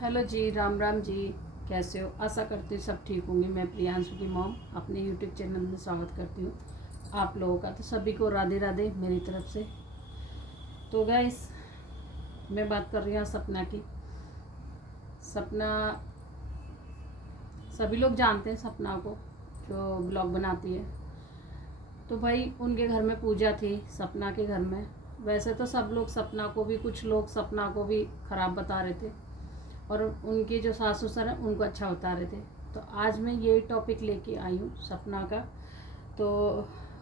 Hello जी, राम राम जी। कैसे हो? आशा करती हूँ सब ठीक होंगे। मैं प्रियांशु की मॉम अपने यूट्यूब चैनल में स्वागत करती हूँ आप लोगों का। तो सभी को राधे राधे मेरी तरफ से। तो गाइस, मैं बात कर रही हूँ सपना की। सपना सभी लोग जानते हैं सपना को, जो ब्लॉग बनाती है। तो भाई उनके घर में पूजा थी, सपना के घर में। वैसे तो सब लोग सपना को भी, कुछ लोग सपना को भी ख़राब बता रहे थे और उनके जो सास ससुर हैं उनको अच्छा बता रहे थे। तो आज मैं यही टॉपिक लेके आई हूँ सपना का। तो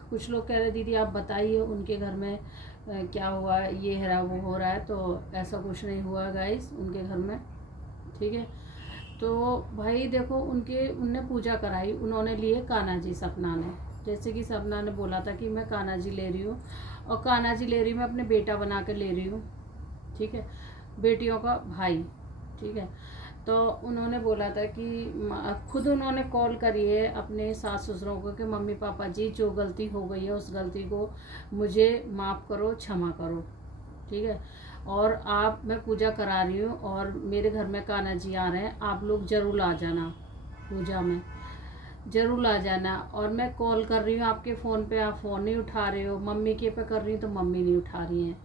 कुछ लोग कह रहे दीदी आप बताइए उनके घर में क्या हुआ, ये है रहा वो हो रहा है। तो ऐसा कुछ नहीं हुआ गाइस उनके घर में, ठीक है। तो भाई देखो, उनने पूजा कराई, उन्होंने लिए कान्हा जी सपना ने। जैसे कि सपना ने बोला था कि मैं कान्हा जी ले रही हूँ, और कान्हा जी ले रही हूँ मैं अपने बेटा बना कर ले रही हूँ, ठीक है, बेटियों का भाई, ठीक है। तो उन्होंने बोला था कि खुद उन्होंने कॉल करी है अपने सास ससुरों को कि मम्मी पापा जी जो गलती हो गई है उस गलती को मुझे माफ़ करो, क्षमा करो, ठीक है। और मैं पूजा करा रही हूँ और मेरे घर में कान्हा जी आ रहे हैं, आप लोग ज़रूर आ जाना पूजा में, ज़रूर आ जाना। और मैं कॉल कर रही हूँ आपके फ़ोन पे, आप फ़ोन नहीं उठा रहे हो। मम्मी के पे कर रही हूँ तो मम्मी नहीं उठा रही हैं,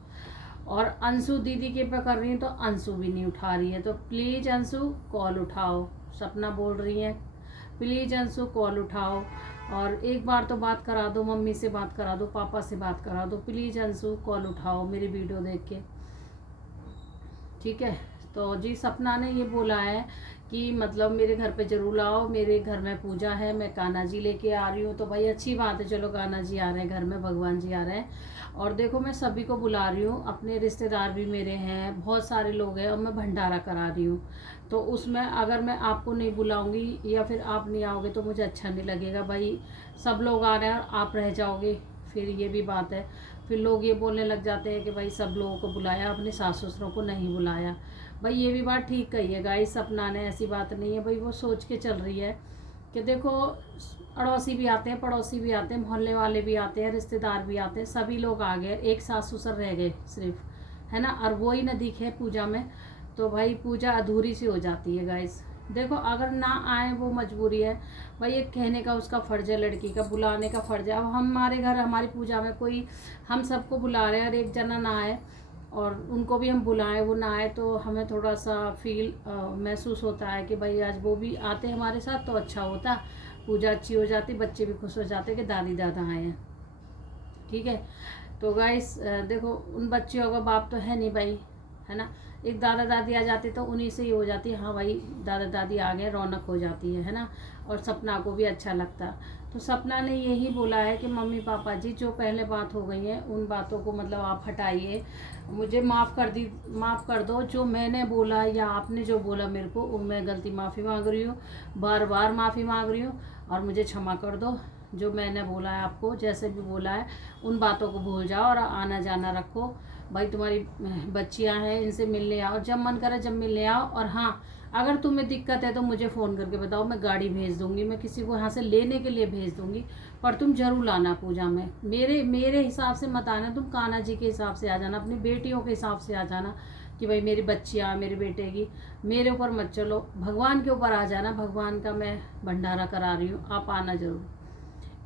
और अंशु दीदी के पे कर रही हूँ तो अंशु भी नहीं उठा रही है। तो प्लीज़ अंशु कॉल उठाओ। सपना बोल रही है प्लीज़ अंशु कॉल उठाओ, और एक बार तो बात करा दो, मम्मी से बात करा दो, पापा से बात करा दो। प्लीज़ अंशु कॉल उठाओ मेरी वीडियो देख के, ठीक है। तो जी सपना ने ये बोला है कि मतलब मेरे घर पे ज़रूर आओ, मेरे घर में पूजा है, मैं कान्हा जी लेके आ रही हूँ। तो भाई अच्छी बात है, चलो कान्हा जी आ रहे हैं घर में, भगवान जी आ रहे हैं। और देखो मैं सभी को बुला रही हूँ, अपने रिश्तेदार भी मेरे हैं, बहुत सारे लोग हैं, और मैं भंडारा करा रही हूँ। तो उसमें अगर मैं आपको नहीं बुलाऊंगी या फिर आप नहीं आओगे तो मुझे अच्छा नहीं लगेगा। भाई सब लोग आ रहे हैं और आप रह जाओगे, फिर ये भी बात है। फिर लोग ये बोलने लग जाते हैं कि भाई सब लोगों को बुलाया, अपने सास ससुरों को नहीं बुलाया। भाई ये भी बात ठीक कही है गाइस सपना ने, ऐसी बात नहीं है भाई, वो सोच के चल रही है कि देखो अड़ोसी भी आते हैं, पड़ोसी भी आते हैं, मोहल्ले वाले भी आते हैं, रिश्तेदार भी आते हैं, सभी लोग आ गए, एक सास ससुर रह गए सिर्फ, है ना। और वो ही न दिखे पूजा में तो भाई पूजा अधूरी सी हो जाती है गाइस। देखो अगर ना आए वो मजबूरी है भाई, ये कहने का उसका फ़र्ज़ है, लड़की का बुलाने का फ़र्ज़ है। अब हमारे घर हमारी पूजा में कोई, हम सबको बुला रहे हैं और एक जना ना आए और उनको भी हम बुलाएं वो ना आए, तो हमें थोड़ा सा फील महसूस होता है कि भाई आज वो भी आते हमारे साथ तो अच्छा होता, पूजा अच्छी हो जाती, बच्चे भी खुश हो जाते कि दादी दादा आए हैं, ठीक है। तो गाइस देखो उन बच्चियों का बाप तो है नहीं भाई, है ना। एक दादा दादी आ जाते तो उन्हीं से ही हो जाती है, हाँ भाई दादा दादी आ गए, रौनक हो जाती है ना। और सपना को भी अच्छा लगता। तो सपना ने यही बोला है कि मम्मी पापा जी जो पहले बात हो गई है उन बातों को मतलब आप हटाइए, मुझे माफ़ कर दो। जो मैंने बोला या आपने जो बोला मेरे को, वो मैं गलती माफ़ी मांग रही हूँ, बार बार माफ़ी मांग रही हूँ, और मुझे क्षमा कर दो। जो मैंने बोला है आपको, जैसे भी बोला है, उन बातों को भूल जाओ और आना जाना रखो। भाई तुम्हारी बच्चियां हैं, इनसे मिलने आओ, जब मन करे जब मिलने आओ। और हाँ, अगर तुम्हें दिक्कत है तो मुझे फ़ोन करके बताओ, मैं गाड़ी भेज दूँगी, मैं किसी को यहाँ से लेने के लिए भेज दूँगी। पर तुम ज़रूर लाना पूजा में, मेरे मेरे हिसाब से मत आना, तुम कान्हा जी के हिसाब से आ जाना, अपनी बेटियों के हिसाब से आ जाना कि भाई मेरी बच्चियाँ, मेरे बेटे की, मेरे ऊपर मत चलो, भगवान के ऊपर आ जाना। भगवान का मैं भंडारा करा रही हूँ, आप आना ज़रूर।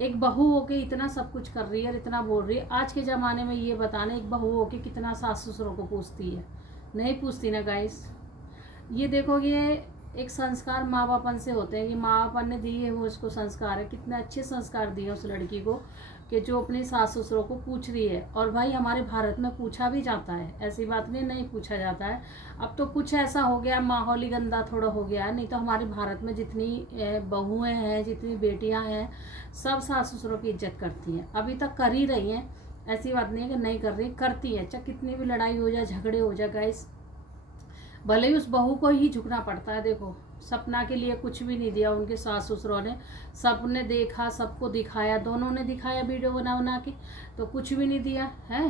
एक बहू होके इतना सब कुछ कर रही है और इतना बोल रही है। आज के ज़माने में ये बताना, एक बहू होके कितना सास ससुरों को पूछती है, नहीं पूछती ना गाइस। ये देखो, ये एक संस्कार माँ बापन से होते हैं, ये माँ बापन ने दिए वो इसको संस्कार है। कितने अच्छे संस्कार दिए उस लड़की को कि जो अपनी सास ससुरों को पूछ रही है। और भाई हमारे भारत में पूछा भी जाता है, ऐसी बात नहीं पूछा जाता है। अब तो कुछ ऐसा हो गया, माहौल ही गंदा थोड़ा हो गया है, नहीं तो हमारे भारत में जितनी बहुएं हैं, जितनी बेटियां हैं, सब सास ससुरों की इज्जत करती हैं, अभी तक कर ही रही हैं। ऐसी बात नहीं है कि नहीं कर रही, करती हैं, चाहे कितनी भी लड़ाई हो जाए, झगड़े हो जाए गाइस, भले ही उस बहू को ही झुकना पड़ता है। देखो सपना के लिए कुछ भी नहीं दिया उनके सास ससुरों ने, सबने देखा, सबको दिखाया, दोनों ने दिखाया वीडियो बना बना के, तो कुछ भी नहीं दिया है।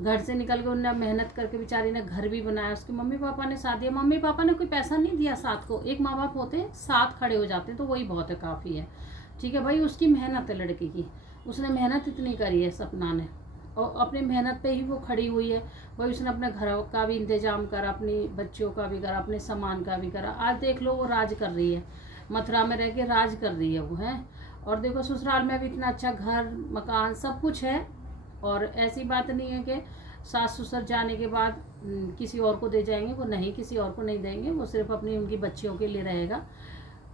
घर से निकल के उनने मेहनत करके बेचारी ने घर भी बनाया, उसके मम्मी पापा ने साथ दिया, मम्मी पापा ने कोई पैसा नहीं दिया साथ को। एक माँ बाप होते साथ खड़े हो जाते तो वही बहुत है, काफ़ी है, ठीक है भाई। उसकी मेहनत है लड़की की, उसने मेहनत इतनी करी है सपना ने, और अपनी मेहनत पे ही वो खड़ी हुई है। भाई उसने अपने घर का भी इंतजाम करा, अपनी बच्चियों का भी करा, अपने सामान का भी करा। आज देख लो वो राज कर रही है, मथुरा में रह के राज कर रही है वो है। और देखो ससुराल में भी इतना अच्छा घर मकान सब कुछ है। और ऐसी बात नहीं है कि सास ससुर जाने के बाद किसी और को दे जाएंगे, वो नहीं, किसी और को नहीं देंगे। वो सिर्फ अपनी उनकी बच्चियों के लिए रहेगा,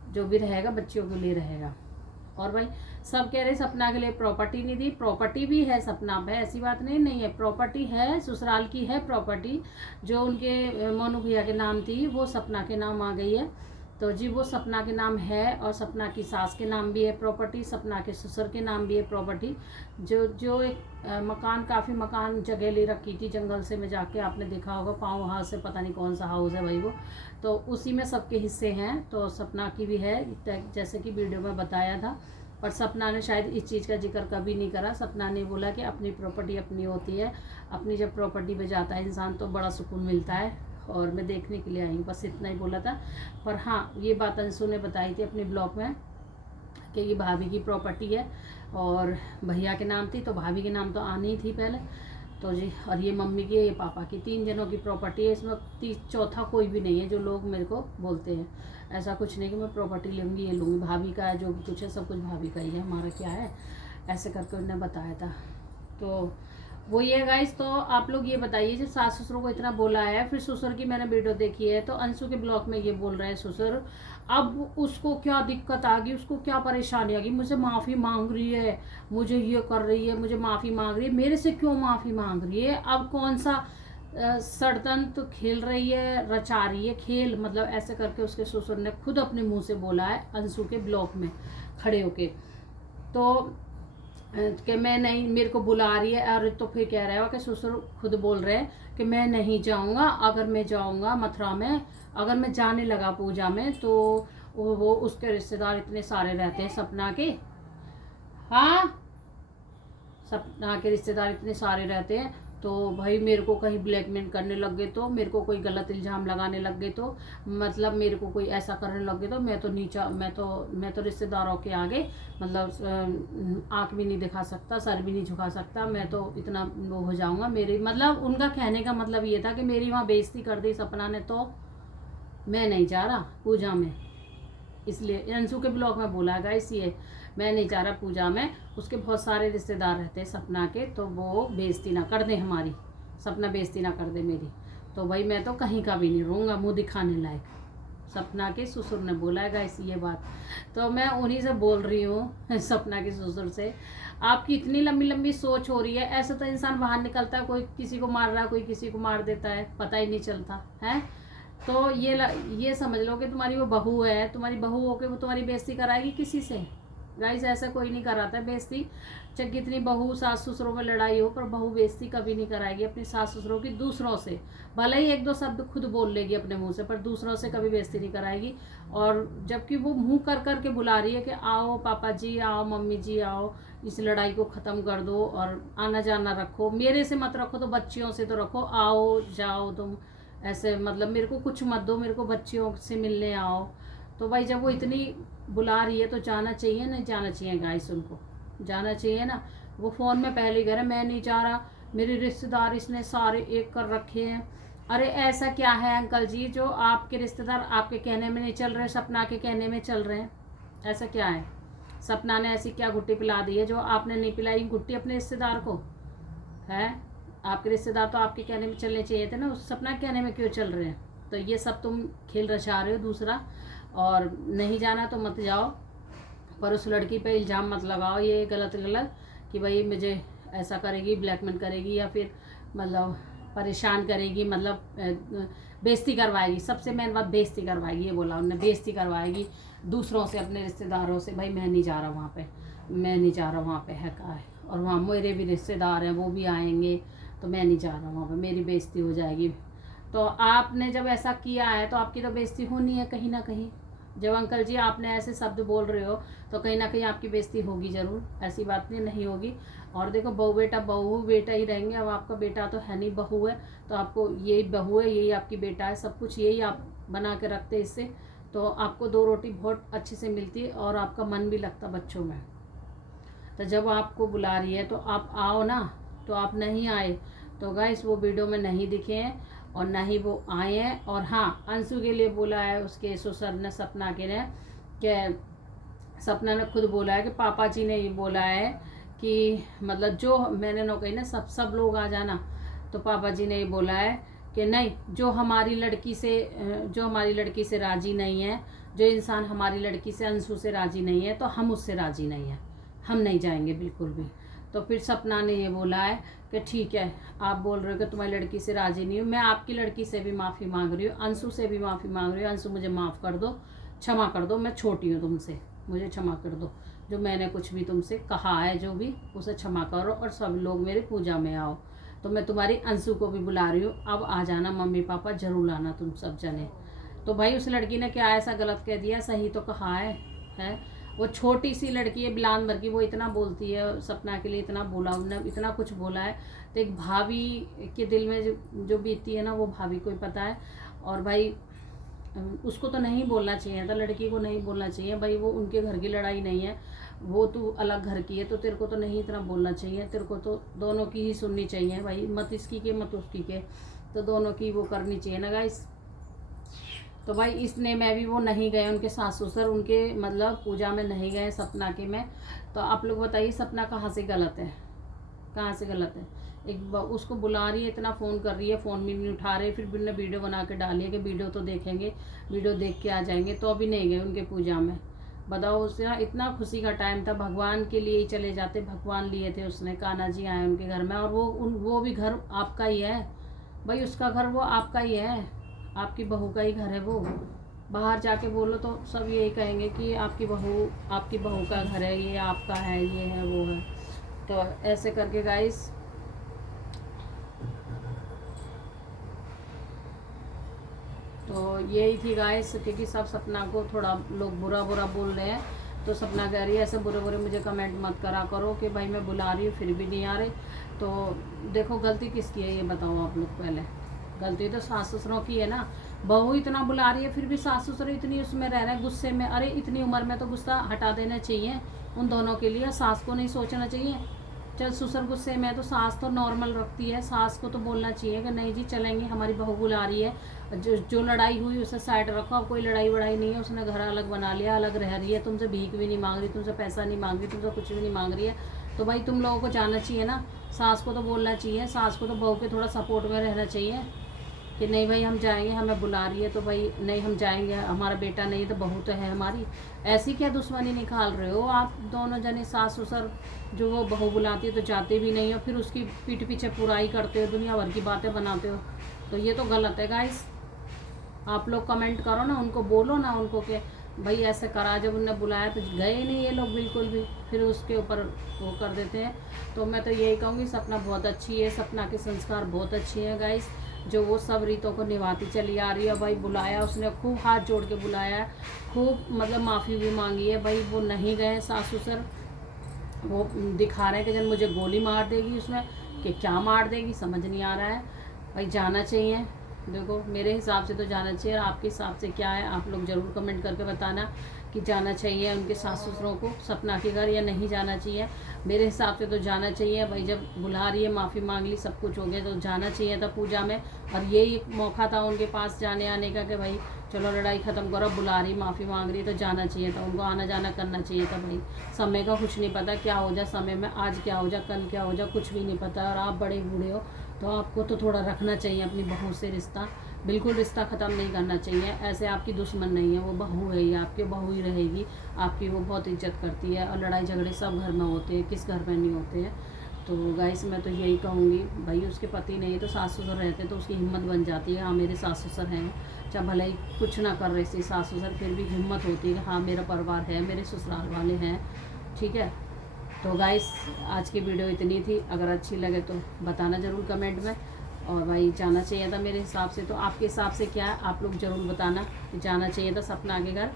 जो भी रहेगा बच्चियों के लिए रहेगा। और भाई सब कह रहे सपना के लिए प्रॉपर्टी नहीं दी, प्रॉपर्टी भी है सपना पे, ऐसी बात नहीं है, प्रॉपर्टी है, ससुराल की है प्रॉपर्टी। जो उनके मोनू भैया के नाम थी वो सपना के नाम आ गई है। तो जी वो सपना के नाम है, और सपना की सास के नाम भी है प्रॉपर्टी, सपना के ससुर के नाम भी है प्रॉपर्टी। जो जो एक मकान, काफ़ी मकान जगह ले रखी थी जंगल से, में जाके आपने देखा होगा, पाँव हाउस से पता नहीं कौन सा हाउस है भाई वो, तो उसी में सबके हिस्से हैं। तो सपना की भी है, जैसे कि वीडियो में बताया था। पर सपना ने शायद इस चीज़ का जिक्र कभी नहीं करा। सपना ने बोला कि अपनी प्रॉपर्टी अपनी होती है, अपनी जब प्रॉपर्टी पे जाता है इंसान तो बड़ा सुकून मिलता है, और मैं देखने के लिए आई हूँ, बस इतना ही बोला था। पर हाँ, ये बात अंशु ने बताई थी अपने ब्लॉग में कि ये भाभी की प्रॉपर्टी है, और भैया के नाम थी तो भाभी के नाम तो आनी ही थी पहले तो जी। और ये मम्मी की है, ये पापा की, 3 जनों की प्रॉपर्टी है। इसमें चौथा कोई भी नहीं है। जो लोग मेरे को बोलते हैं ऐसा कुछ नहीं कि मैं प्रॉपर्टी लूँगी ये लूँगी, भाभी का है, जो भी कुछ है सब कुछ भाभी का ही है, हमारा क्या है, ऐसे करके उन्होंने बताया था। तो वो ये गाइस, तो आप लोग ये बताइए, जब सास ससुरों को इतना बोला है, फिर ससुर की मैंने वीडियो देखी है तो अंशु के ब्लॉग में ये बोल रहे हैं ससुर, अब उसको क्या दिक्कत आ गई, उसको क्या परेशानी आ गई, मुझे माफ़ी मांग रही है, मुझे ये कर रही है, मुझे माफ़ी मांग रही है, मेरे से क्यों माफ़ी मांग रही है, अब कौन सा षड्यंत्र खेल रही है, रचा रही है खेल, मतलब ऐसे करके उसके ससुर ने खुद अपने मुंह से बोला है अंशु के ब्लॉग में खड़े होके। तो कि मैं नहीं, मेरे को बुला रही है, और तो फिर कह रहा है कि ससुर खुद बोल रहे हैं कि मैं नहीं जाऊंगा, अगर मैं जाऊंगा मथुरा में, अगर मैं जाने लगा पूजा में तो वो उसके रिश्तेदार इतने सारे रहते हैं सपना के, हाँ सपना के रिश्तेदार इतने सारे रहते हैं, तो भाई मेरे को कहीं ब्लैकमेल करने लग गए, तो मेरे को कोई गलत इल्ज़ाम लगाने लग गए, तो मतलब मेरे को कोई ऐसा करने लग गए, तो मैं तो रिश्तेदारों के आगे मतलब आँख भी नहीं दिखा सकता, सर भी नहीं झुका सकता, मैं तो इतना वो हो जाऊंगा। मेरी मतलब उनका कहने का मतलब ये था कि मेरी वहाँ बेइज्जती कर दी सपना ने, तो मैं नहीं जा रहा पूजा में। इसलिए अंशु के ब्लॉग में बोला है गाइस, ये मैं नहीं जा रहा पूजा में, उसके बहुत सारे रिश्तेदार रहते हैं सपना के, तो वो बेइज्जती ना कर दे हमारी, सपना बेइज्जती ना कर दे मेरी, तो भाई मैं तो कहीं का भी नहीं रहूँगा मुँह दिखाने लायक, सपना के ससुर ने बोला है गाइस ये बात। तो मैं उन्हीं से बोल रही हूँ सपना के ससुर से, आपकी इतनी लंबी लंबी सोच हो रही है, ऐसा तो इंसान बाहर निकलता है, कोई किसी को मार रहा है, कोई किसी को मार देता है, पता ही नहीं चलता है। तो ये समझ लो कि तुम्हारी वो बहू है, तुम्हारी बहू होके वो तुम्हारी बेइज्जती कराएगी किसी से? गाइस ऐसा कोई नहीं कराता है बेइज्जती, चाहे कितनी बहू सास ससुरों में लड़ाई हो, पर बहू बेइज्जती कभी नहीं कराएगी अपनी सास ससुरों की दूसरों से, भले ही 1-2 शब्द खुद बोल लेगी अपने मुंह से, पर दूसरों से कभी बेइज्जती नहीं कराएगी। और जबकि वो मुंह कर कर के बुला रही है कि आओ पापा जी, आओ मम्मी जी, आओ, इस लड़ाई को ख़त्म कर दो और आना जाना रखो, मेरे से मत रखो तो बच्चियों से तो रखो, आओ जाओ तुम, ऐसे मतलब मेरे को कुछ मत दो, मेरे को बच्चियों से मिलने आओ। तो भाई जब वो इतनी बुला रही है तो जाना चाहिए, नहीं जाना चाहिए गाइस, उनको जाना चाहिए ना। वो फ़ोन में पहले ही कह रहे मैं नहीं जा रहा, मेरे रिश्तेदार इसने सारे एक कर रखे हैं। अरे ऐसा क्या है अंकल जी जो आपके रिश्तेदार आपके कहने में नहीं चल रहे, सपना के कहने में चल रहे हैं? ऐसा क्या है? सपना ने ऐसी क्या गुट्टी पिला दी है जो आपने नहीं पिलाई गुट्टी अपने रिश्तेदार को? है आपके रिश्तेदार तो आपके कहने में चलने चाहिए थे ना, उस सपना के कहने में क्यों चल रहे हैं? तो ये सब तुम खेल रचा रहे हो दूसरा, और नहीं जाना तो मत जाओ, पर उस लड़की पे इल्ज़ाम मत लगाओ ये गलत कि भाई मुझे ऐसा करेगी, ब्लैकमेल करेगी, या फिर मतलब परेशान करेगी, मतलब बेइज्जती करवाएगी। सबसे मेन बात बेइज्जती करवाएगी, ये बोला उन्होंने, बेइज्जती करवाएगी दूसरों से, अपने रिश्तेदारों से। भाई मैं नहीं जा रहा वहाँ पे, मैं नहीं जा रहा वहाँ पे, है का है, और वहाँ मेरे भी रिश्तेदार हैं वो भी आएंगे, तो मैं नहीं जा रहा वहाँ पे, मेरी बेइज्जती हो जाएगी। तो आपने जब ऐसा किया है तो आपकी तो बेइज्जती होनी है कहीं ना कहीं। जब अंकल जी आपने ऐसे शब्द बोल रहे हो तो कहीं ना कहीं आपकी बेइज्जती होगी ज़रूर, ऐसी बात नहीं होगी। और देखो बहू बेटा ही रहेंगे, अब आपका बेटा तो है नहीं, बहू है, तो आपको यही बहू है, यही आपकी बेटा है, सब कुछ यही आप बना के रखते इससे, तो आपको 2 रोटी बहुत अच्छे से मिलती है और आपका मन भी लगता बच्चों में। तो जब आपको बुला रही है तो आप आओ ना, तो आप नहीं आए। तो गाइस वो वीडियो में नहीं दिखे हैं और ना ही वो आए हैं। और हाँ, अंशु के लिए बोला है उसके ससुर ने, सपना के ने, कि सपना ने खुद बोला है कि पापा जी ने ये बोला है कि मतलब जो मैंने नो कही ना सब लोग आ जाना, तो पापा जी ने ये बोला है कि नहीं, जो हमारी लड़की से राज़ी नहीं है, जो इंसान हमारी लड़की से, अंशु से राज़ी नहीं है, तो हम उससे राज़ी नहीं हैं, हम नहीं जाएंगे बिल्कुल भी। तो फिर सपना ने ये बोला है कि ठीक है, आप बोल रहे हो कि तुम्हारी लड़की से राज़ी नहीं हूँ, मैं आपकी लड़की से भी माफ़ी मांग रही हूँ, अंशु से भी माफ़ी मांग रही हूँ। अंशु मुझे माफ़ कर दो, क्षमा कर दो, मैं छोटी हूँ तुमसे, मुझे क्षमा कर दो, जो मैंने कुछ भी तुमसे कहा है जो भी, उसे क्षमा करो और सब लोग मेरी पूजा में आओ। तो मैं तुम्हारी अंशु को भी बुला रही हूँ, अब आ जाना मम्मी पापा, ज़रूर आना तुम सब जने। तो भाई उस लड़की ने क्या ऐसा गलत कह दिया, सही तो कहा है। वो छोटी सी लड़की है बिलान भर की, वो इतना बोलती है, सपना के लिए इतना बोला, उन्होंने इतना कुछ बोला है। तो एक भाभी के दिल में जो बीतती है ना, वो भाभी को ही पता है। और भाई उसको तो नहीं बोलना चाहिए था, लड़की को नहीं बोलना चाहिए भाई, वो उनके घर की लड़ाई नहीं है, वो तू अलग घर की है, तो तेरे को तो नहीं इतना बोलना चाहिए, तेरे को तो दोनों की ही सुननी चाहिए भाई, मत इसकी के मत उसकी के, तो दोनों की वो करनी चाहिए ना गाइस। तो भाई इसने मैं भी वो नहीं गए उनके सास ससुर, उनके मतलब पूजा में नहीं गए सपना के में। तो आप लोग बताइए सपना कहाँ से गलत है, कहाँ से गलत है। एक उसको बुला रही है, इतना फ़ोन कर रही है, फ़ोन भी नहीं उठा रहे, फिर भी उन्होंने वीडियो बना के डाली है कि वीडियो तो देखेंगे, वीडियो देख के आ जाएंगे, तो अभी नहीं गए उनके पूजा में। बताओ, उससे ना इतना खुशी का टाइम था, भगवान के लिए ही चले जाते, भगवान लिए थे उसने, कान्हा जी आए उनके घर में, और वो भी घर आपका ही है भाई, उसका घर वो आपका ही है, आपकी बहू का ही घर है वो। बाहर जाके बोलो तो सब यही कहेंगे कि आपकी बहू का घर है, ये आपका है, ये है, वो है। तो ऐसे करके गाइस तो यही थी गाइस, क्योंकि सब सपना को थोड़ा लोग बुरा बोल रहे हैं, तो सपना कह रही है ऐसे बुरे मुझे कमेंट मत करा करो कि भाई मैं बुला रही हूँ फिर भी नहीं आ रहे। तो देखो गलती किसकी है ये बताओ आप लोग पहले, गलती तो सास ससुरों की है ना। बहू इतना बुला रही है फिर भी सास ससुर इतनी उसमें रह रहे हैं गुस्से में, अरे इतनी उम्र में तो गुस्सा हटा देना चाहिए उन दोनों के लिए, सास को नहीं सोचना चाहिए। चल ससुर गुस्से में तो सास तो नॉर्मल रखती है, सास को तो बोलना चाहिए कि नहीं जी चलेंगे, हमारी बहू बुला रही है, जो लड़ाई हुई उसे साइड रखो, अब कोई लड़ाई वड़ाई नहीं है, उसने घर अलग बना लिया, अलग रह रही है, तुमसे भीख भी नहीं मांग रही, तुमसे पैसा नहीं मांग रही, तुमसे कुछ भी नहीं मांग रही है। तो भाई तुम लोगों को जाना चाहिए ना, सास को तो बोलना चाहिए, सास को तो बहू के थोड़ा सपोर्ट में रहना चाहिए कि नहीं भाई हम जाएंगे, हमें बुला रही है तो भाई नहीं हम जाएंगे, हमारा बेटा नहीं तो बहू तो है हमारी। ऐसी क्या दुश्मनी निकाल रहे हो आप दोनों जने, सास ससुर, जो वो बहू बुलाती है तो जाते भी नहीं हो, फिर उसकी पीठ पीछे बुराई करते हो, दुनिया भर की बातें बनाते हो, तो ये तो गलत है गाइस। आप लोग कमेंट करो ना, उनको बोलो ना उनको कि भाई ऐसे करा, जब उनने बुलाया तो गए नहीं ये लोग बिल्कुल भी, फिर उसके ऊपर वो कर देते हैं। तो मैं तो यही कहूँगी सपना बहुत अच्छी है, सपना के संस्कार बहुत अच्छे हैं गाइस, जो वो सब रीतों को निभाती चली आ रही है। भाई बुलाया उसने, खूब हाथ जोड़ के बुलाया, खूब मतलब माफ़ी भी मांगी है भाई, वो नहीं गए सास ससुर, वो दिखा रहे हैं कि जब मुझे गोली मार देगी उसमें, कि क्या मार देगी समझ नहीं आ रहा है। भाई जाना चाहिए, देखो मेरे हिसाब से तो जाना चाहिए, और आपके हिसाब से क्या है आप लोग ज़रूर कमेंट करके बताना कि जाना चाहिए उनके सास ससुरों को सपना के घर या नहीं जाना चाहिए। मेरे हिसाब से तो जाना चाहिए भाई, जब बुला रही है, माफ़ी मांग ली, सब कुछ हो गया, तो जाना चाहिए था पूजा में, और यही एक मौका था उनके पास जाने आने का कि भाई चलो लड़ाई ख़त्म करो, बुला रही माफ़ी मांग रही, तो जाना चाहिए था उनको, आना जाना करना चाहिए था भाई। समय का कुछ नहीं पता क्या हो जाए समय में, आज क्या हो जाए कल क्या हो जाए कुछ भी नहीं पता, और आप बड़े बूढ़े हो तो आपको तो थोड़ा रखना चाहिए अपनी बहू से रिश्ता, बिल्कुल रिश्ता ख़त्म नहीं करना चाहिए। ऐसे आपकी दुश्मन नहीं है, वो बहू है ही, आपकी बहू ही रहेगी आपकी, वो बहुत इज्जत करती है, और लड़ाई झगड़े सब घर में होते हैं, किस घर में नहीं होते हैं। तो गाइस मैं तो यही कहूँगी भाई, उसके पति नहीं तो सास ससुर रहते तो उसकी हिम्मत बन जाती है, हाँ मेरे सास ससुर हैं, चाहे भले ही कुछ ना कर रहे थे सास ससुर, फिर भी हिम्मत होती है हाँ मेरा परिवार है, मेरे ससुराल वाले हैं, ठीक है। तो गाइस आज की वीडियो इतनी थी, अगर अच्छी लगे तो बताना ज़रूर कमेंट में, और भाई जाना चाहिए था मेरे हिसाब से, तो आपके हिसाब से क्या है आप लोग ज़रूर बताना कि जाना चाहिए था सपना के घर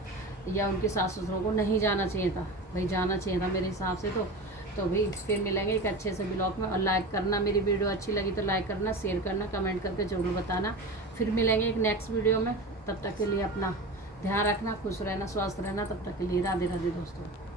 या उनके सास ससुरों को नहीं जाना चाहिए था। भाई जाना चाहिए था मेरे हिसाब से तो भाई फिर मिलेंगे एक अच्छे से ब्लॉग में, और लाइक करना, मेरी वीडियो अच्छी लगी तो लाइक करना, शेयर करना, कमेंट करके ज़रूर बताना। फिर मिलेंगे एक नेक्स्ट वीडियो में, तब तक के लिए अपना ध्यान रखना, खुश रहना, स्वस्थ रहना, तब तक के लिए राधे राधे दोस्तों।